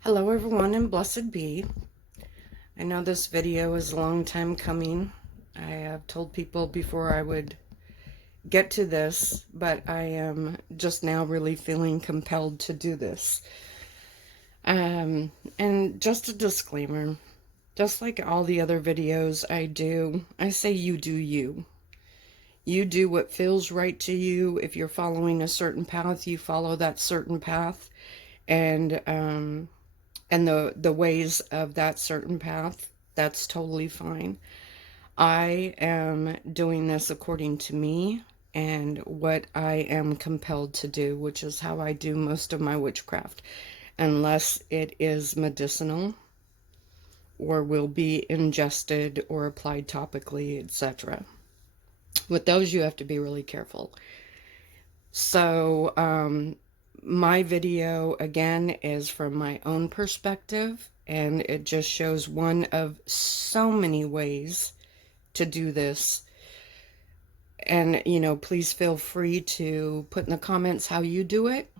Hello everyone and blessed be. I know this video is a long time coming. I have told people before I would get to this, but I am just now really feeling compelled to do this. And just a disclaimer, just like all the other videos I do, I say you do you. You do what feels right to you. If you're following a certain path, you follow that certain path. And the ways of that certain path, that's totally fine. I am doing this according to me and what I am compelled to do, which is how I do most of my witchcraft, unless it is medicinal or will be ingested or applied topically, etc. With those, you have to be really careful. So, my video, again, is from my own perspective, and it just shows one of so many ways to do this. And, please feel free to put in the comments how you do it.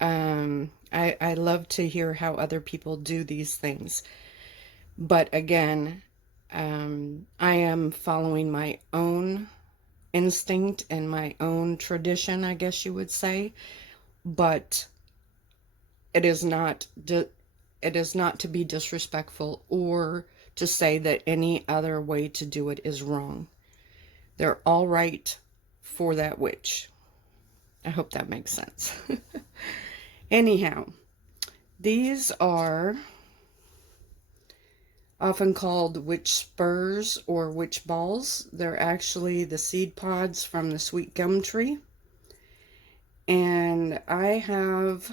I love to hear how other people do these things. But again, I am following my own instinct and my own tradition, I guess you would say. But it is not to be disrespectful or to say that any other way to do it is wrong. They're all right for that witch. I hope that makes sense. Anyhow, these are often called witch spurs or witch balls. They're actually the seed pods from the sweet gum tree. And I have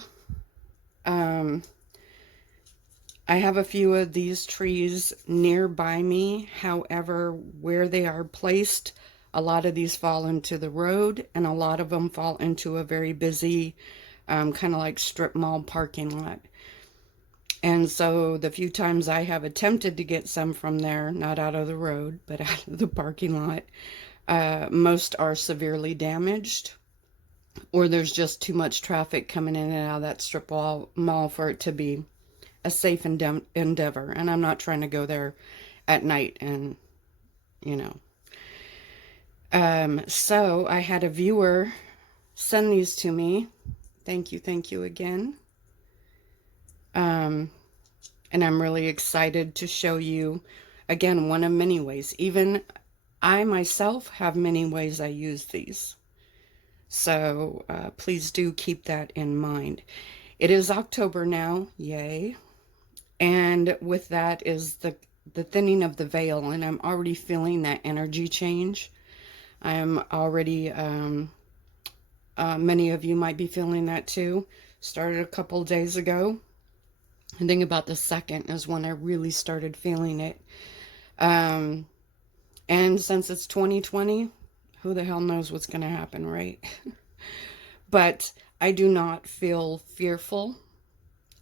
a few of these trees nearby me. However, where they are placed, a lot of these fall into the road, and a lot of them fall into a very busy, kind of like strip mall parking lot. And so the few times I have attempted to get some from there, not out of the road, but out of the parking lot, most are severely damaged, or there's just too much traffic coming in and out of that strip mall for it to be a safe endeavor. And I'm not trying to go there at night and, so I had a viewer send these to me. Thank you again. And I'm really excited to show you, again, one of many ways. Even I myself have many ways I use these. So please do keep that in mind. It is October now, yay. And with that is the thinning of the veil, and I'm already feeling that energy change. I'm already, many of you might be feeling that too. Started a couple days ago. I think about the 2nd is when I really started feeling it. And since it's 2020, who the hell knows what's going to happen, right? But I do not feel fearful.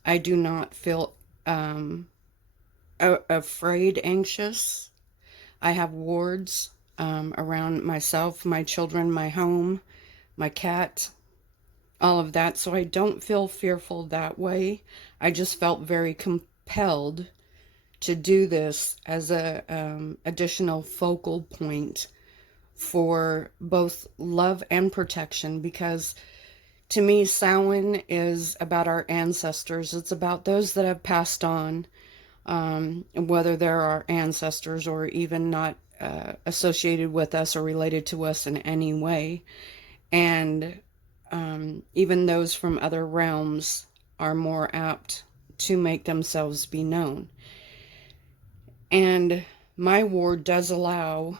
I do not feel afraid, anxious. I have wards around myself, my children, my home, my cat, all of that. So I don't feel fearful that way. I just felt very compelled to do this as a additional focal point for both love and protection, because to me, Samhain is about our ancestors. It's about those that have passed on, whether they're our ancestors or even not associated with us or related to us in any way. And even those from other realms are more apt to make themselves be known. And my ward does allow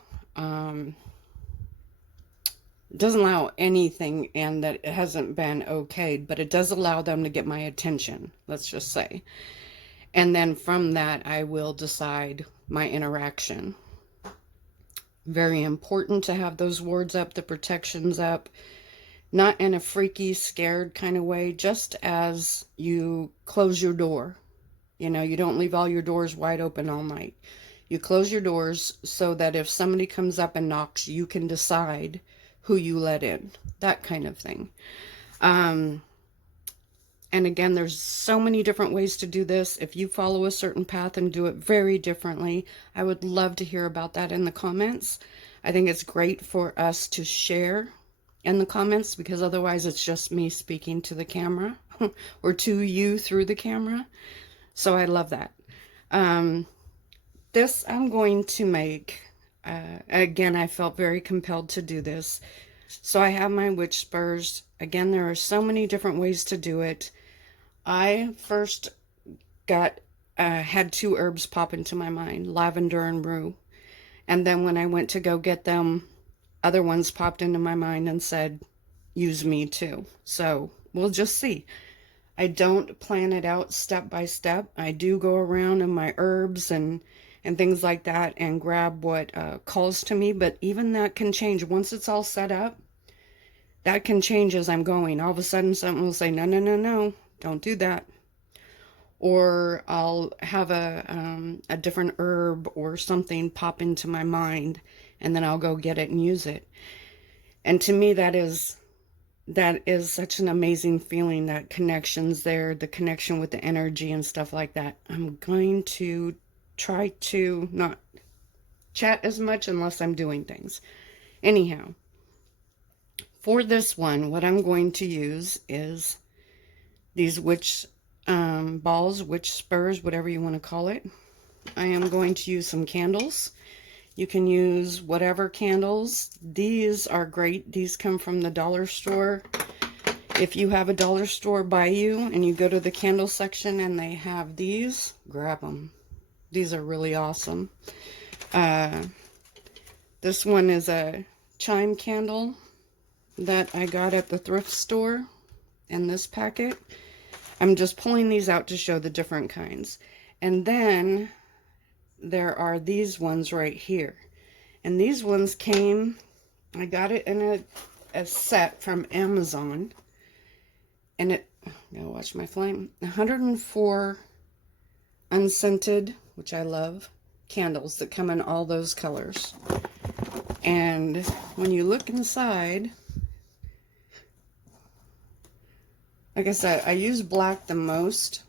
doesn't allow anything and that it hasn't been okayed, but it does allow them to get my attention, let's just say. And then from that, I will decide my interaction. Very important to have those wards up, the protections up, not in a freaky, scared kind of way, just as you close your door. You don't leave all your doors wide open all night. You close your doors so that if somebody comes up and knocks, you can decide who you let in, that kind of thing. And again, there's so many different ways to do this. If you follow a certain path and do it very differently, I would love to hear about that in the comments. I think it's great for us to share in the comments, because otherwise it's just me speaking to the camera or to you through the camera. So I love that. This I'm going to make, again, I felt very compelled to do this. So I have my witch spurs. Again, there are so many different ways to do it. I first had two herbs pop into my mind, lavender and rue. And then when I went to go get them, other ones popped into my mind and said, use me too. So we'll just see. I don't plan it out step by step. I do go around in my herbs and things like that and grab what calls to me. But even that can change. Once it's all set up, that can change as I'm going. All of a sudden something will say, no, no, no, no, don't do that. Or I'll have a different herb or something pop into my mind, and then I'll go get it and use it. And to me, that is such an amazing feeling, that connection's there, the connection with the energy and stuff like that. I'm going to try to not chat as much unless I'm doing things. Anyhow, for this one, what I'm going to use is these witch balls, witch spurs, whatever you want to call it. I am going to use some candles. You can use whatever candles. These are great. These come from the dollar store. If you have a dollar store by you and you go to the candle section and they have these, grab them. These are really awesome. This one is a chime candle that I got at the thrift store in this packet. I'm just pulling these out to show the different kinds. And then there are these ones right here. And these ones came, I got it in a set from Amazon. And it, I gotta watch my flame, 104 unscented, which I love, candles that come in all those colors. And when you look inside, like I said, I use black the most,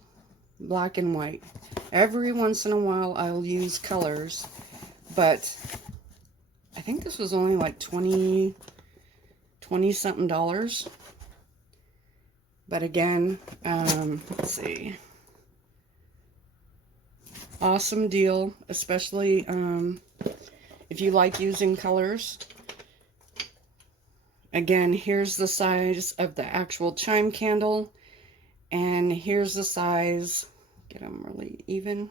black and white. Every once in a while I'll use colors, but I think this was only like 20 something dollars. But again, let's see. Awesome deal, especially if you like using colors. Again, here's the size of the actual chime candle, and here's the size, get them really even.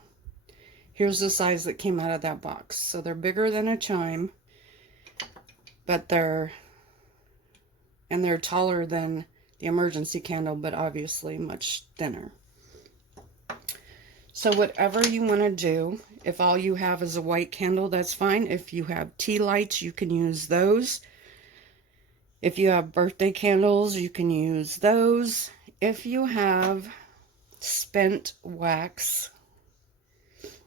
Here's the size that came out of that box. So they're bigger than a chime, but they're taller than the emergency candle, but obviously much thinner. So whatever you want to do, if all you have is a white candle, that's fine. If you have tea lights, you can use those. If you have birthday candles, you can use those. If you have spent wax,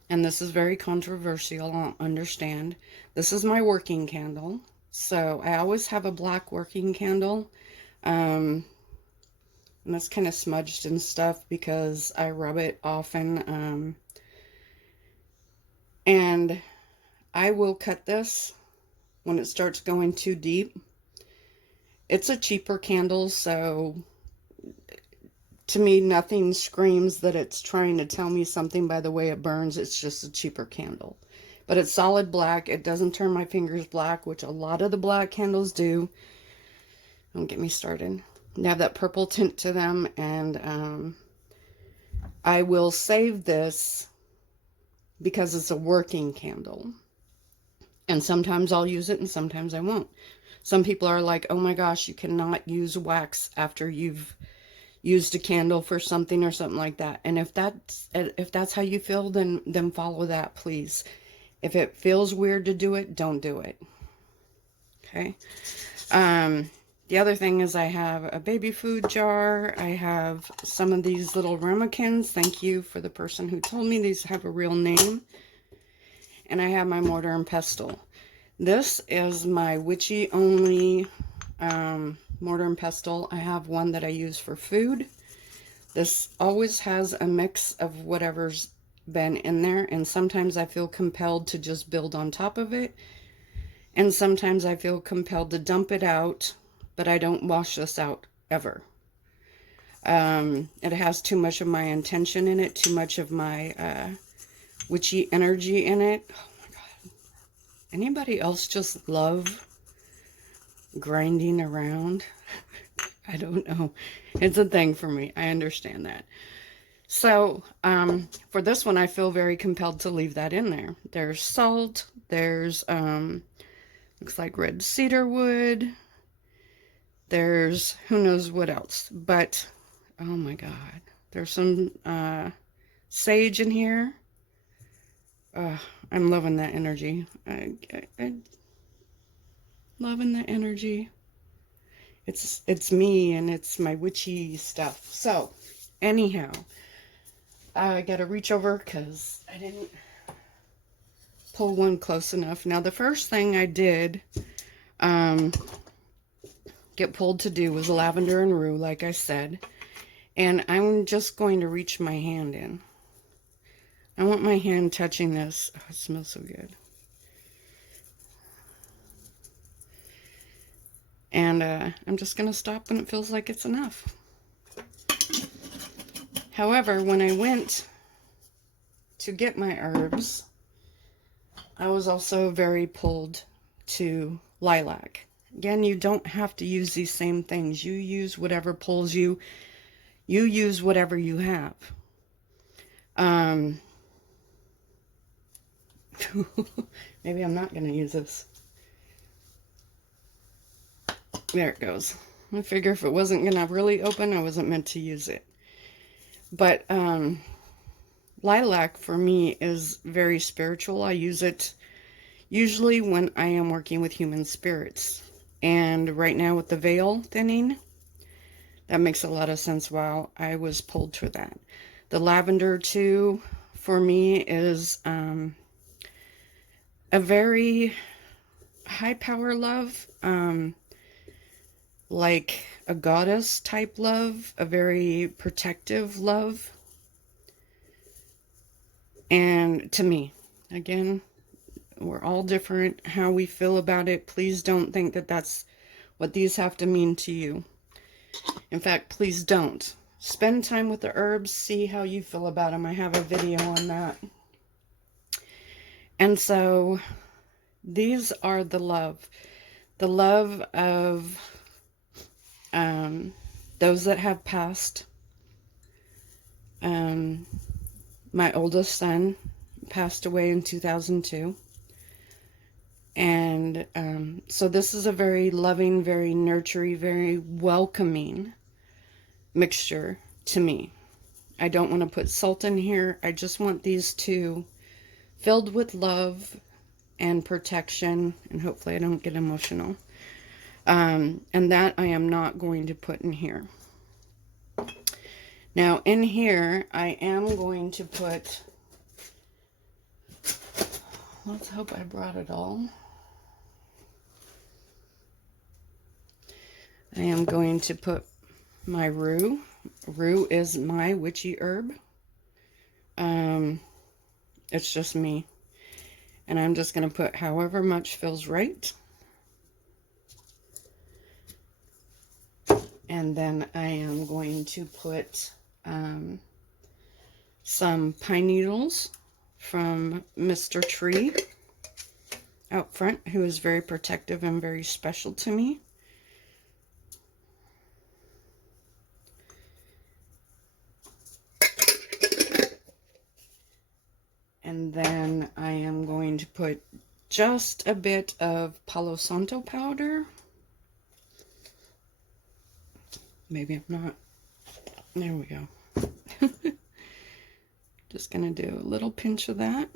and this is very controversial, I'll understand. This is my working candle. So I always have a black working candle. And that's kind of smudged and stuff because I rub it often. And I will cut this when it starts going too deep. It's a cheaper candle, so to me, nothing screams that it's trying to tell me something by the way it burns. It's just a cheaper candle. But it's solid black. It doesn't turn my fingers black, which a lot of the black candles do. Don't get me started. They have that purple tint to them, and I will save this because it's a working candle. And sometimes I'll use it and sometimes I won't. Some people are like, oh my gosh, you cannot use wax after you've used a candle for something or something like that. And if that's how you feel, then follow that, please. If it feels weird to do it, don't do it. Okay. The other thing is I have a baby food jar. I have some of these little ramekins. Thank you for the person who told me these have a real name. And I have my mortar and pestle. This is my witchy only mortar and pestle. I have one that I use for food. This always has a mix of whatever's been in there, and sometimes I feel compelled to just build on top of it, and sometimes I feel compelled to dump it out, but I don't wash this out ever. It has too much of my intention in it, too much of my witchy energy in it. Oh my God. Anybody else just love grinding around? I don't know. It's a thing for me. I understand that. So, for this one, I feel very compelled to leave that in there. There's salt. There's, looks like red cedar wood. There's who knows what else. But, oh my God. There's some, sage in here. I'm loving that energy. I'm loving the energy. It's me, and it's my witchy stuff. So, anyhow, I gotta reach over because I didn't pull one close enough. Now, the first thing I did get pulled to do was lavender and rue, like I said. And I'm just going to reach my hand in. I want my hand touching this. Oh, it smells so good. And I'm just going to stop when it feels like it's enough. However, when I went to get my herbs, I was also very pulled to lilac. Again, you don't have to use these same things. You use whatever pulls you. You use whatever you have. Maybe I'm not going to use this. There it goes. I figure if it wasn't going to really open, I wasn't meant to use it. But lilac for me is very spiritual. I use it usually when I am working with human spirits. And right now with the veil thinning, that makes a lot of sense while I was pulled for that. The lavender too, for me, is a very high power love. Like a goddess type love, a very protective love. And to me, again, we're all different how we feel about it. Please don't think that that's what these have to mean to you. In fact, please don't. Spend time with the herbs, see how you feel about them. I have a video on that. And so these are the love of those that have passed. My oldest son passed away in 2002. And so this is a very loving, very nurturing, very welcoming mixture to me. I don't want to put salt in here. I just want these two filled with love and protection. And hopefully I don't get emotional. And that I am not going to put in here. Now in here, I am going to put, let's hope I brought it all. I am going to put my rue. Rue is my witchy herb. It's just me. And I'm just going to put however much feels right. And then I am going to put some pine needles from Mr. Tree out front, who is very protective and very special to me. And then I am going to put just a bit of Palo Santo powder. Maybe I'm not. There we go. Just going to do a little pinch of that.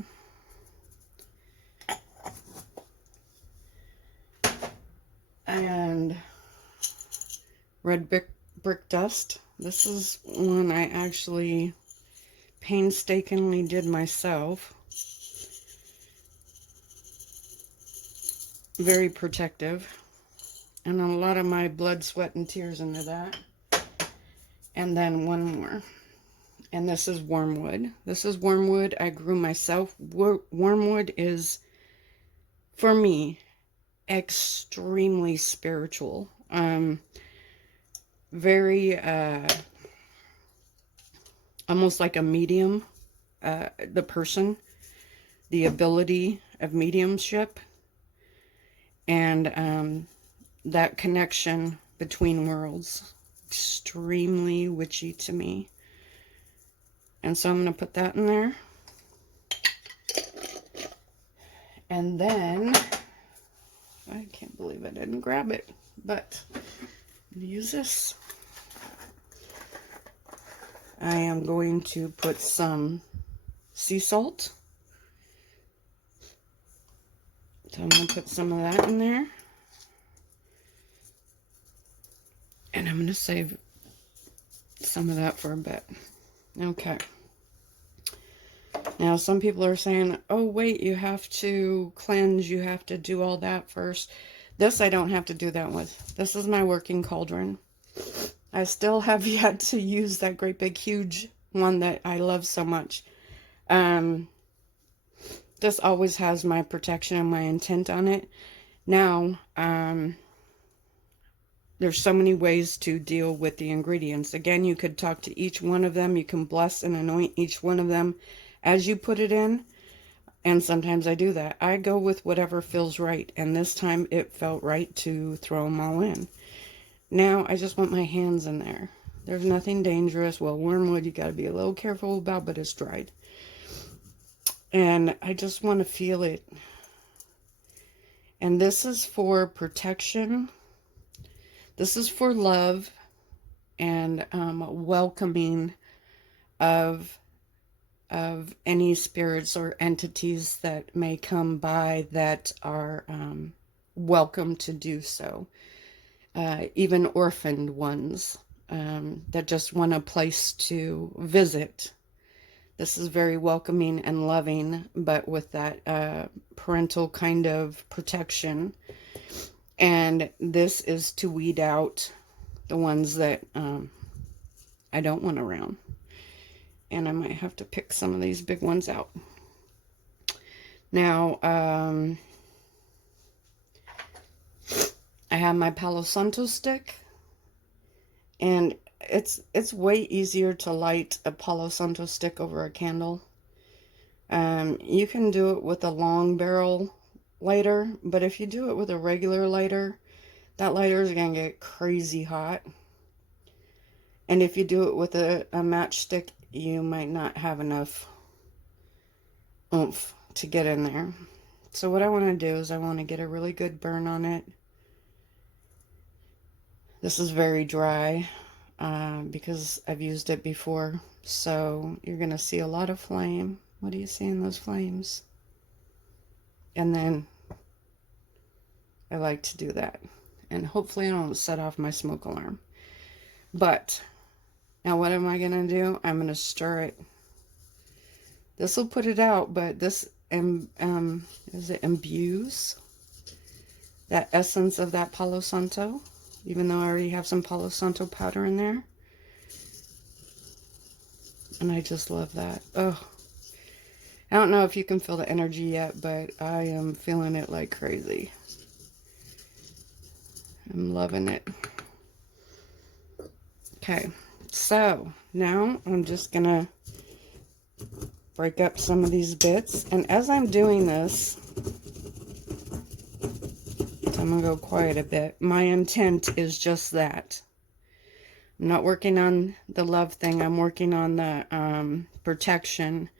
And red brick dust. This is one I actually painstakingly did myself. Very protective. And a lot of my blood, sweat, and tears into that. And then one more. And this is wormwood. This is wormwood I grew myself. Wormwood is, for me, extremely spiritual. Very, almost like a medium, the person, the ability of mediumship, and that connection between worlds. Extremely witchy to me. And so I'm going to put that in there. And then, I can't believe I didn't grab it, but I'm going to use this. I am going to put some sea salt. So I'm going to put some of that in there. And I'm going to save some of that for a bit. Okay. Now, some people are saying, oh, wait, you have to cleanse. You have to do all that first. This I don't have to do that with. This is my working cauldron. I still have yet to use that great big huge one that I love so much. This always has my protection and my intent on it. Now, there's so many ways to deal with the ingredients. Again, you could talk to each one of them. You can bless and anoint each one of them as you put it in. And sometimes I do that. I go with whatever feels right. And this time it felt right to throw them all in. Now I just want my hands in there. There's nothing dangerous. Well, wormwood you got to be a little careful about, but it's dried. And I just want to feel it. And this is for protection. This is for love and welcoming of any spirits or entities that may come by that are welcome to do so. Even orphaned ones that just want a place to visit. This is very welcoming and loving, but with that parental kind of protection. And this is to weed out the ones that I don't want around. And I might have to pick some of these big ones out. Now, I have my Palo Santo stick. And it's way easier to light a Palo Santo stick over a candle. You can do it with a long barrel lighter, but if you do it with a regular lighter, that lighter is going to get crazy hot. And if you do it with a matchstick, you might not have enough oomph to get in there. So what I want to do is I want to get a really good burn on it. This is very dry because I've used it before. So you're going to see a lot of flame. What do you see in those flames? And then I like to do that. And hopefully I don't set off my smoke alarm. But now what am I going to do? I'm going to stir it. This will put it out, but this imbues that essence of that Palo Santo, even though I already have some Palo Santo powder in there. And I just love that. Oh, I don't know if you can feel the energy yet, but I am feeling it like crazy. I'm loving it. Okay, so now I'm just gonna break up some of these bits. And as I'm doing this, I'm gonna go quiet a bit. My intent is just that. I'm not working on the love thing. I'm working on the protection.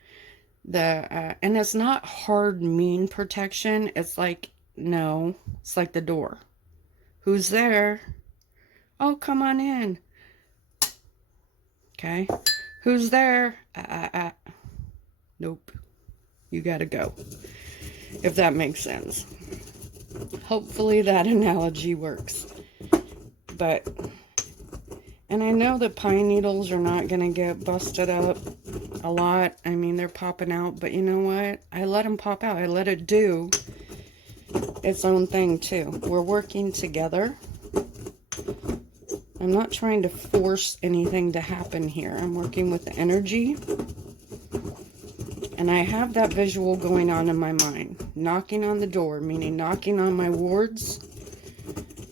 And it's not hard, mean protection. It's like, no, it's like the door. Who's there? Oh, come on in. Okay. Who's there? Nope. You gotta go. If that makes sense. Hopefully that analogy works. But, and I know that pine needles are not gonna get busted up a lot. I mean, they're popping out, but you know what? I let them pop out. I let it do its own thing too. We're working together. I'm not trying to force anything to happen here. I'm working with the energy. And I have that visual going on in my mind. Knocking on the door, meaning knocking on my wards,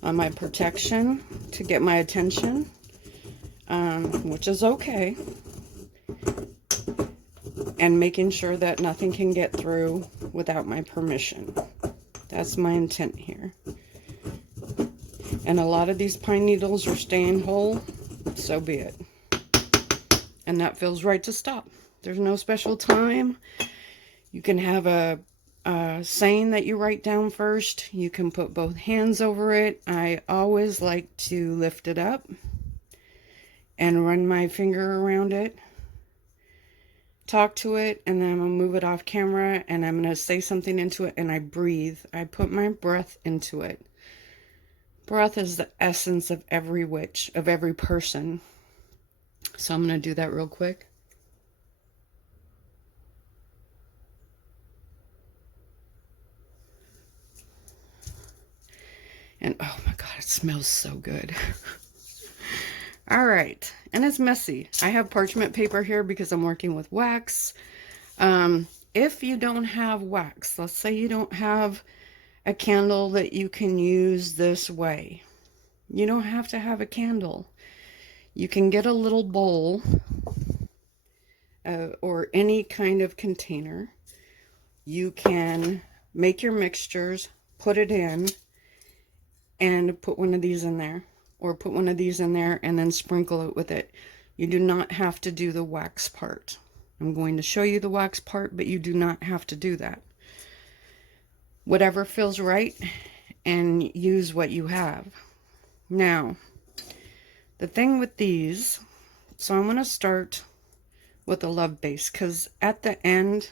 on my protection to get my attention, which is okay. And making sure that nothing can get through without my permission. That's my intent here. And a lot of these pine needles are staying whole, so be it. And that feels right to stop. There's no special time. You can have a saying that you write down first. You can put both hands over it. I always like to lift it up and run my finger around it. Talk to it, and then I'm going to move it off camera, and I'm going to say something into it, and I breathe. I put my breath into it. Breath is the essence of every witch, of every person. So I'm going to do that real quick. And oh my God, it smells so good. All right, and it's messy. I have parchment paper here because I'm working with wax. If you don't have wax, let's say you don't have a candle that you can use this way. You don't have to have a candle. You can get a little bowl or any kind of container. You can make your mixtures, put it in, and put one of these in there. Or put one of these in there and then sprinkle it with it. You do not have to do the wax part. I'm going to show you the wax part, but you do not have to do that. Whatever feels right, and use what you have. Now, the thing with these, so I'm going to start with a love base, because at the end,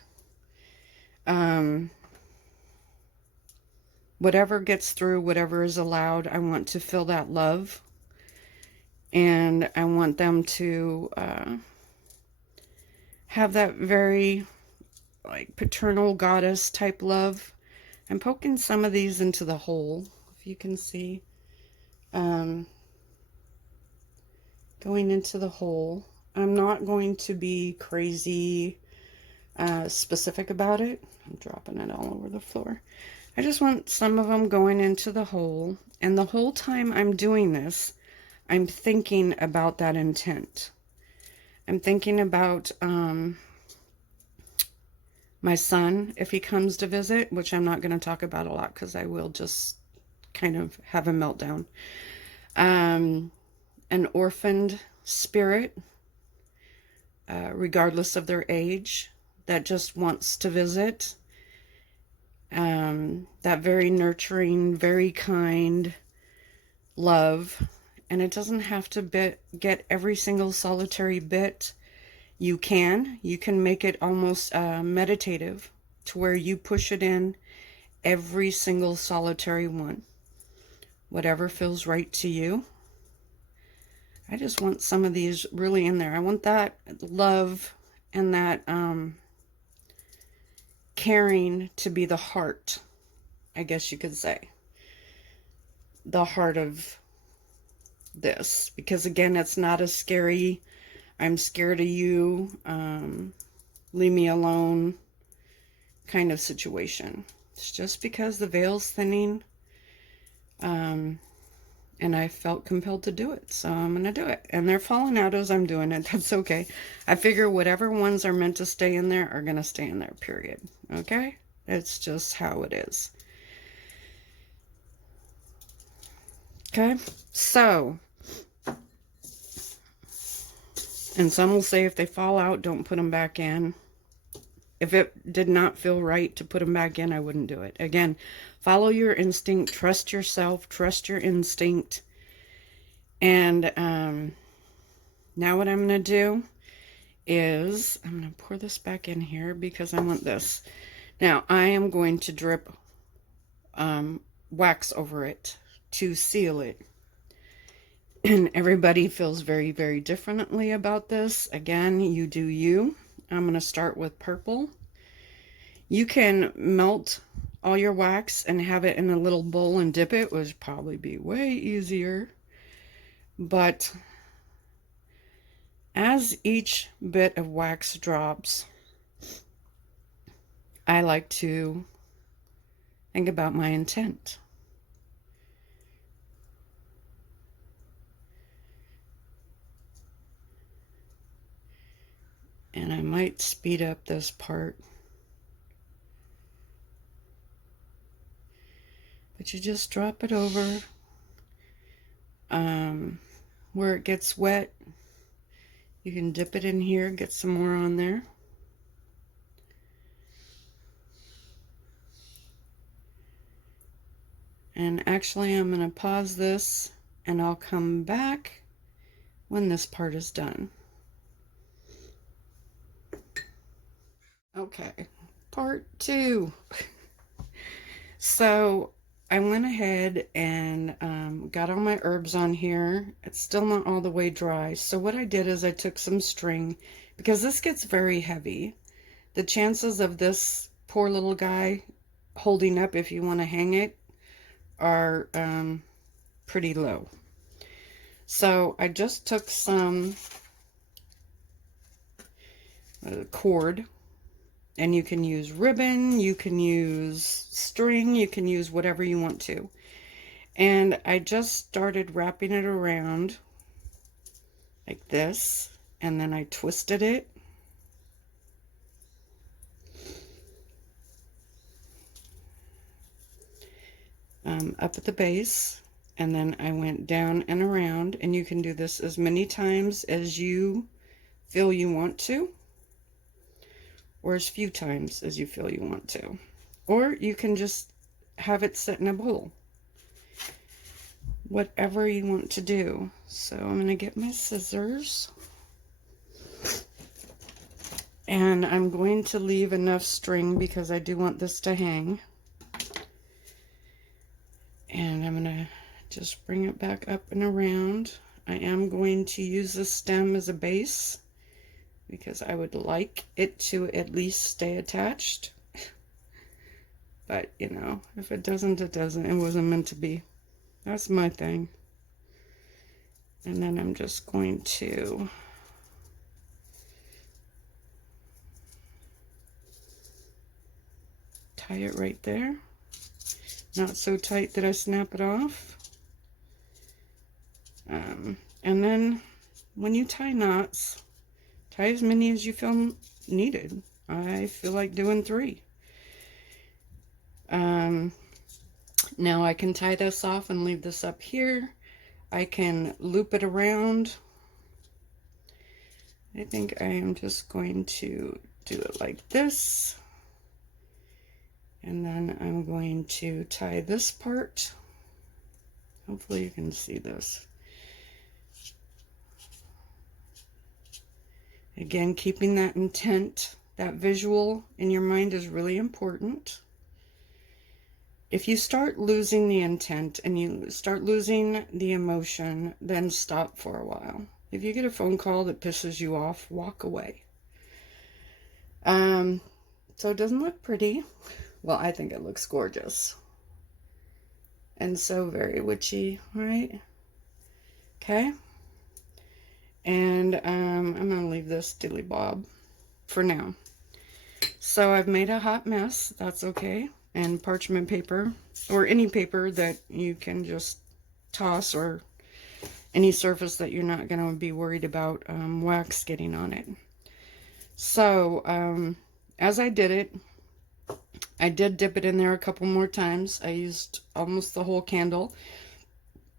whatever gets through, whatever is allowed, I want to feel that love. And I want them to have that very, like, paternal goddess type love. I'm poking some of these into the hole, if you can see. Going into the hole. I'm not going to be crazy specific about it. I'm dropping it all over the floor. I just want some of them going into the hole. And the whole time I'm doing this, I'm thinking about that intent. I'm thinking about my son, if he comes to visit, which I'm not going to talk about a lot because I will just kind of have a meltdown. An orphaned spirit, regardless of their age, that just wants to visit. That very nurturing, very kind love. And it doesn't have to get every single solitary bit. You can make it almost meditative, to where you push it in every single solitary one. Whatever feels right to you. I just want some of these really in there. I want that love and that caring to be the heart, I guess you could say. The heart of this. Because again, it's not a scary, I'm scared of you, leave me alone kind of situation. It's just because the veil's thinning, and I felt compelled to do it, so I'm gonna do it. And they're falling out as I'm doing it. That's okay. I figure whatever ones are meant to stay in there are gonna stay in there, period. Okay? It's just how it is. Okay? So, and some will say if they fall out, don't put them back in. If it did not feel right to put them back in, I wouldn't do it. Again, follow your instinct, trust yourself, trust your instinct. And now what I'm going to do is, I'm going to pour this back in here because I want this. Now, I am going to drip wax over it to seal it. And everybody feels very, very differently about this. Again, you do you. I'm going to start with purple. You can melt all your wax and have it in a little bowl and dip it, which would probably be way easier. But as each bit of wax drops, I like to think about my intent. And I might speed up this part. But you just drop it over where it gets wet. You can dip it in here, get some more on there. And actually, I'm going to pause this and I'll come back when this part is done. Okay, part 2. So I went ahead and got all my herbs on here. It's still not all the way dry. So what I did is I took some string, because this gets very heavy. The chances of this poor little guy holding up, if you want to hang it, are pretty low. So I just took some cord. And you can use ribbon, you can use string, you can use whatever you want to. And I just started wrapping it around like this, and then I twisted it. Up at the base, and then I went down and around, and you can do this as many times as you feel you want to, or as few times as you feel you want to. Or you can just have it sit in a bowl. Whatever you want to do. So I'm going to get my scissors. And I'm going to leave enough string because I do want this to hang. And I'm going to just bring it back up and around. I am going to use the stem as a base, because I would like it to at least stay attached. But, you know, if it doesn't, it doesn't. It wasn't meant to be. That's my thing. And then I'm just going to tie it right there. Not so tight that I snap it off. And then when you tie knots, tie as many as you feel needed. I feel like doing 3. Now I can tie this off and leave this up here. I can loop it around. I think I am just going to do it like this. And then I'm going to tie this part. Hopefully you can see this. Again, keeping that intent, that visual in your mind is really important. If you start losing the intent and you start losing the emotion, then stop for a while. If you get a phone call that pisses you off, walk away. So it doesn't look pretty. Well, I think it looks gorgeous. And so very witchy, right? Okay. And I'm going to leave this dilly bob for now. So I've made a hot mess. That's okay. And parchment paper, or any paper that you can just toss, or any surface that you're not going to be worried about wax getting on it. So as I did it, I did dip it in there a couple more times. I used almost the whole candle.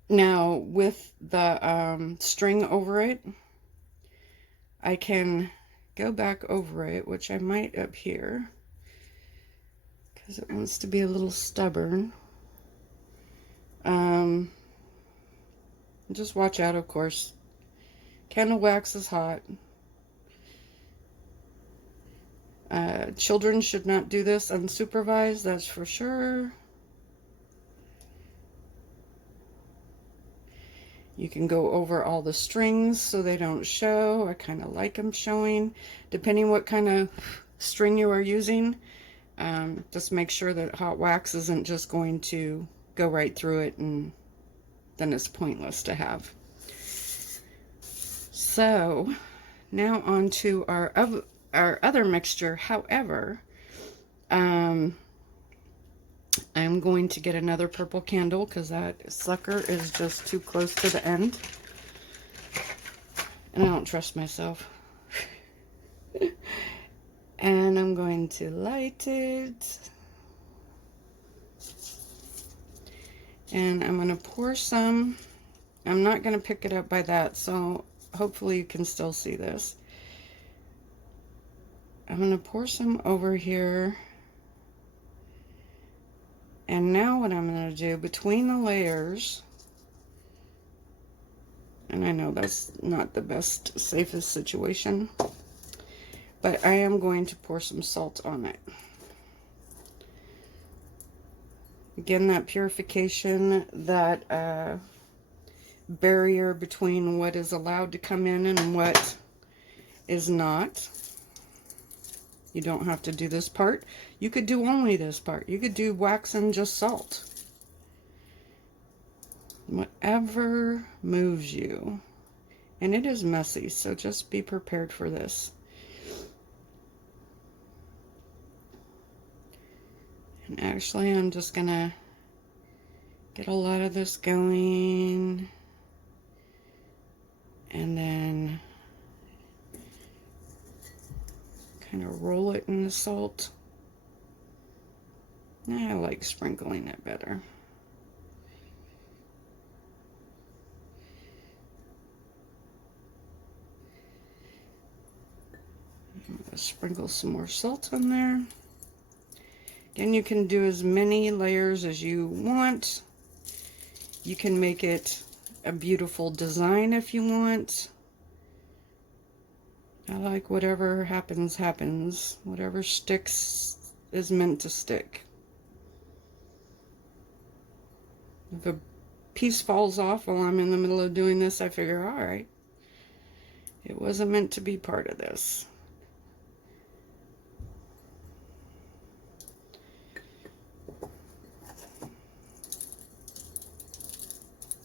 Now with the string over it, I can go back over it, which I might up here, because it wants to be a little stubborn. Just watch out, of course. Candle wax is hot. Children should not do this unsupervised, that's for sure. You can go over all the strings so they don't show. I kind of like them showing, depending what kind of string you are using. Just make sure that hot wax isn't just going to go right through it, and then it's pointless to have. So now on to our other mixture. However, I'm going to get another purple candle because that sucker is just too close to the end. And I don't trust myself. And I'm going to light it. And I'm going to pour some. I'm not going to pick it up by that, so hopefully you can still see this. I'm going to pour some over here. And now what I'm going to do between the layers, and I know that's not the best, safest situation, but I am going to pour some salt on it. Again, that purification, that barrier between what is allowed to come in and what is not. You don't have to do this part. You could do only this part. You could do wax and just salt. Whatever moves you. And it is messy, so just be prepared for this. And actually, I'm just gonna get a lot of this going. And then kind of roll it in the salt. I like sprinkling it better. I'm going to sprinkle some more salt on there. Again, you can do as many layers as you want. You can make it a beautiful design if you want. I like whatever happens, happens. Whatever sticks is meant to stick. If a piece falls off while I'm in the middle of doing this, I figure, all right, it wasn't meant to be part of this.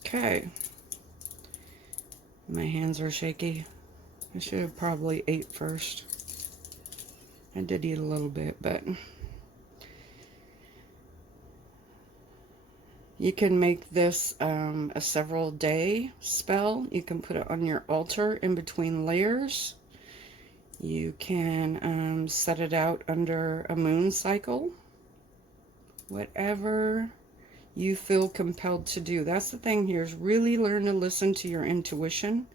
Okay. My hands are shaky. I should have probably ate first. I did eat a little bit, but you can make this a several day spell. You can put it on your altar in between layers. You can set it out under a moon cycle. Whatever you feel compelled to do. That's the thing here, is really learn to listen to your intuition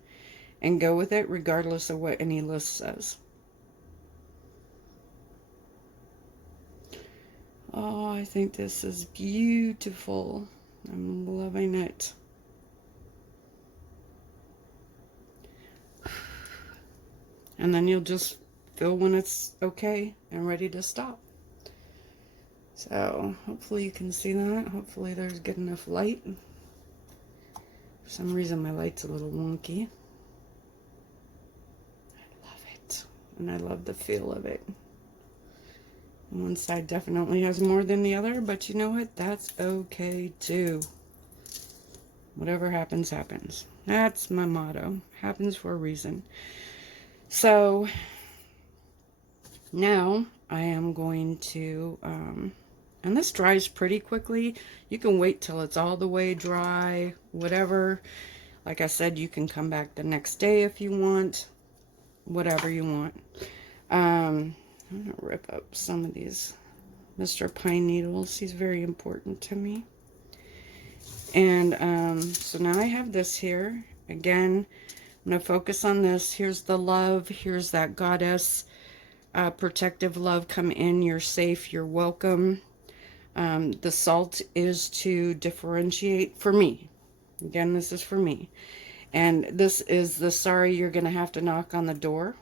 and go with it regardless of what any list says. Oh, I think this is beautiful. I'm loving it. And then you'll just feel when it's okay and ready to stop. So hopefully you can see that. Hopefully there's good enough light. For some reason my light's a little wonky. I love it. And I love the feel of it. One side definitely has more than the other, but you know what? That's okay too. Whatever happens, happens. That's my motto. Happens for a reason. So now I am going to, and this dries pretty quickly. You can wait till it's all the way dry, whatever. Like I said, you can come back the next day if you want, whatever you want. I'm going to rip up some of these Mr. Pine Needles. He's very important to me. And so now I have this here. Again, I'm going to focus on this. Here's the love. Here's that goddess protective love. Come in. You're safe. You're welcome. The salt is to differentiate for me. Again, this is for me. And this is the sorry, you're going to have to knock on the door.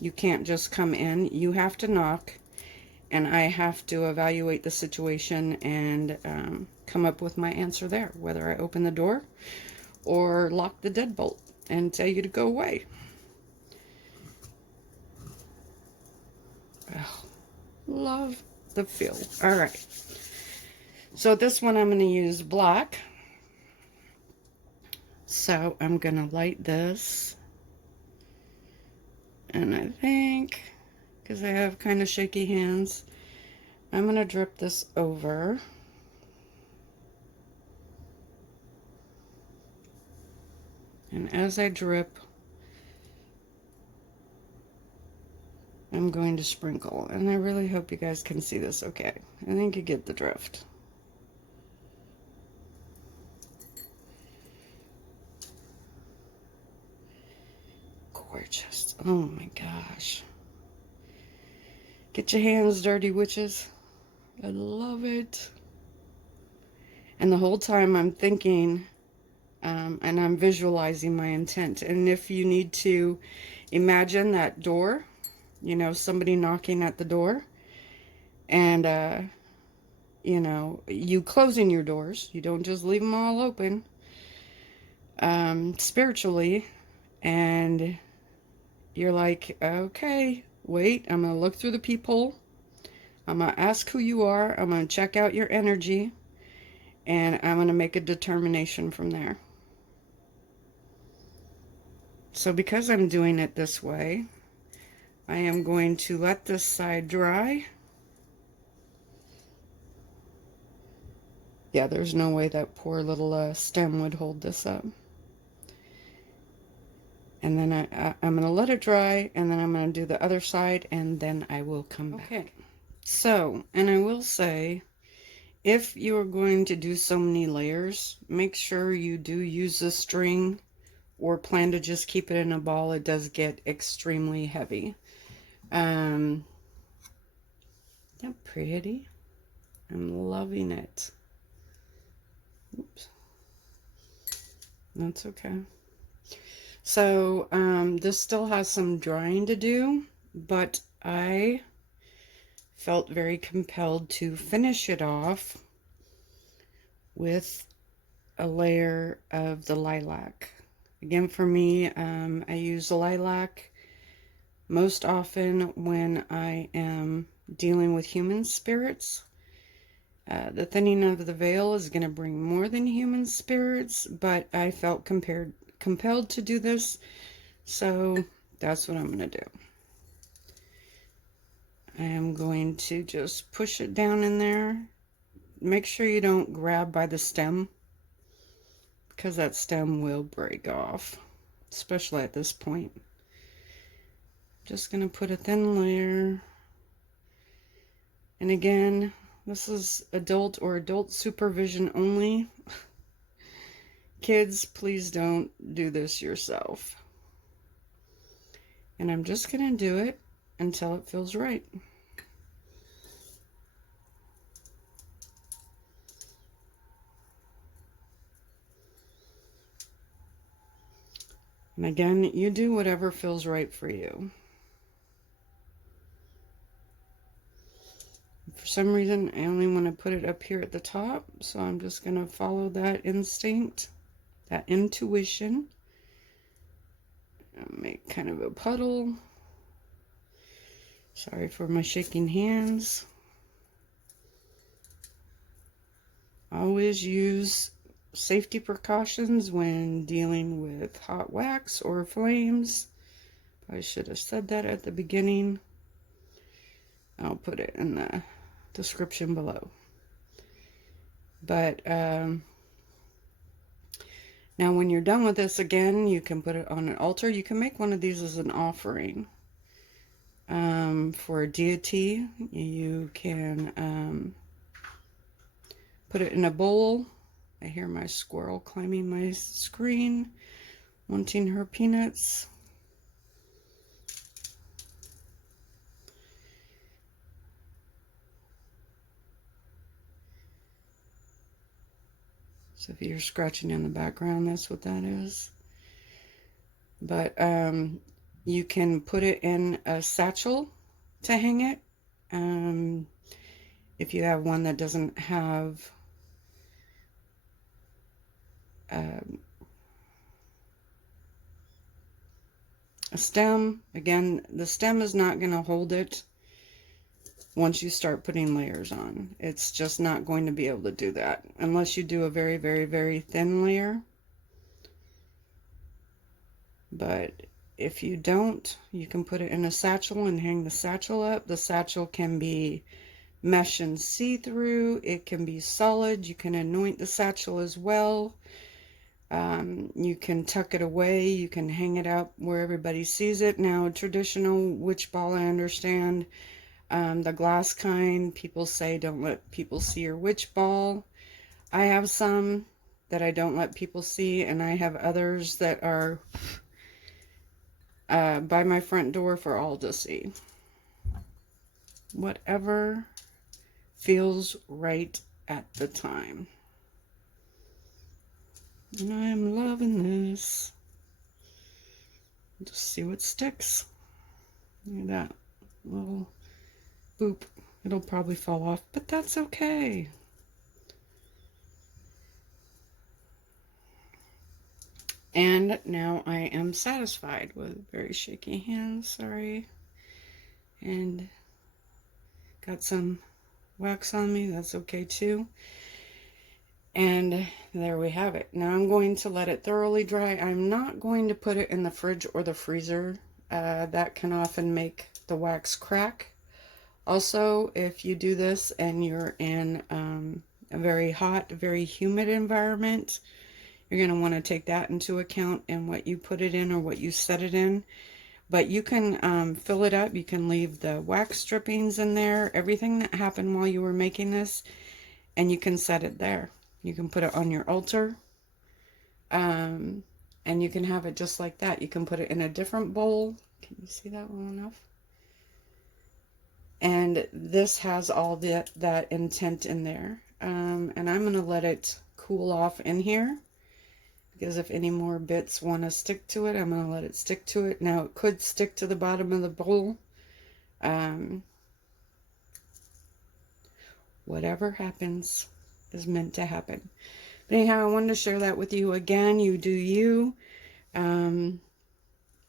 You can't just come in. You have to knock. And I have to evaluate the situation and come up with my answer there. Whether I open the door or lock the deadbolt and tell you to go away. Oh, love the feel. All right. So this one I'm going to use black. So I'm going to light this. And I think, because I have kind of shaky hands, I'm going to drip this over. And as I drip, I'm going to sprinkle. And I really hope you guys can see this okay. I think you get the drift. Gorgeous. Oh my gosh. Get your hands dirty, witches. I love it. And the whole time I'm thinking, and I'm visualizing my intent. And if you need to imagine that door, you know, somebody knocking at the door, and, you know, you closing your doors. You don't just leave them all open, spiritually. And you're like, okay, wait, I'm going to look through the peephole. I'm going to ask who you are. I'm going to check out your energy. And I'm going to make a determination from there. So because I'm doing it this way, I am going to let this side dry. Yeah, there's no way that poor little stem would hold this up. And then I'm going to let it dry, and then I'm going to do the other side, and then I will come back. Okay. So, and I will say, if you are going to do so many layers, make sure you do use the string or plan to just keep it in a ball. It does get extremely heavy. Isn't that pretty? I'm loving it. Oops. That's okay. So, this still has some drying to do, but I felt very compelled to finish it off with a layer of the lilac. Again, for me, I use lilac most often when I am dealing with human spirits. The thinning of the veil is going to bring more than human spirits, but I felt compelled to do this, so that's what I'm going to do. I am going to just push it down in there. Make sure you don't grab by the stem, because that stem will break off, especially at this point. Just going to put a thin layer. And again, this is adult or adult supervision only. Kids, please don't do this yourself. And I'm just going to do it until it feels right. And again, you do whatever feels right for you. For some reason, I only want to put it up here at the top, so I'm just going to follow that instinct, that intuition. I'll make kind of a puddle. Sorry for my shaking hands. Always use safety precautions when dealing with hot wax or flames. I should have said that at the beginning. I'll put it in the description below. But now when you're done with this, again, you can put it on an altar. You can make one of these as an offering for a deity. You can put it in a bowl. I hear my squirrel climbing my screen, wanting her peanuts. So if you're scratching in the background, that's what that is. But you can put it in a satchel to hang it. If you have one that doesn't have a stem, again, the stem is not going to hold it once you start putting layers on. It's just not going to be able to do that unless you do a very, very, very thin layer. But if you don't, you can put it in a satchel and hang the satchel up. The satchel can be mesh and see-through. It can be solid. You can anoint the satchel as well. You can tuck it away. You can hang it up where everybody sees it. Now, traditional witch ball, I understand. The glass kind, people say don't let people see your witch ball. I have some that I don't let people see, and I have others that are by my front door for all to see. Whatever feels right at the time. And I am loving this. Just see what sticks. Look at that little boop. It'll probably fall off, but that's okay. And now I am satisfied with very shaky hands, sorry. And got some wax on me, that's okay too. And there we have it. Now I'm going to let it thoroughly dry. I'm not going to put it in the fridge or the freezer. That can often make the wax crack. Also, if you do this and you're in a very hot, very humid environment, you're going to want to take that into account in what you put it in or what you set it in. But you can fill it up. You can leave the wax strippings in there, everything that happened while you were making this, and you can set it there. You can put it on your altar, and you can have it just like that. You can put it in a different bowl. Can you see that well enough? And this has all that intent in there. And I'm going to let it cool off in here, because if any more bits want to stick to it, I'm going to let it stick to it. Now, it could stick to the bottom of the bowl. Whatever happens is meant to happen. But anyhow, I wanted to share that with you again. You do you.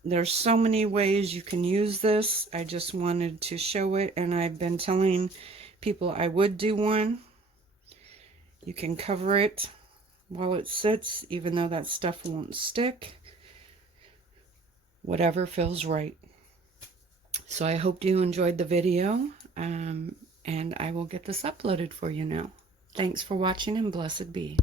There's so many ways you can use this. I just wanted to show it, and I've been telling people I would do one. You can cover it while it sits, even though that stuff won't stick. Whatever feels right. So I hope you enjoyed the video, and I will get this uploaded for you now. Thanks for watching, and blessed be.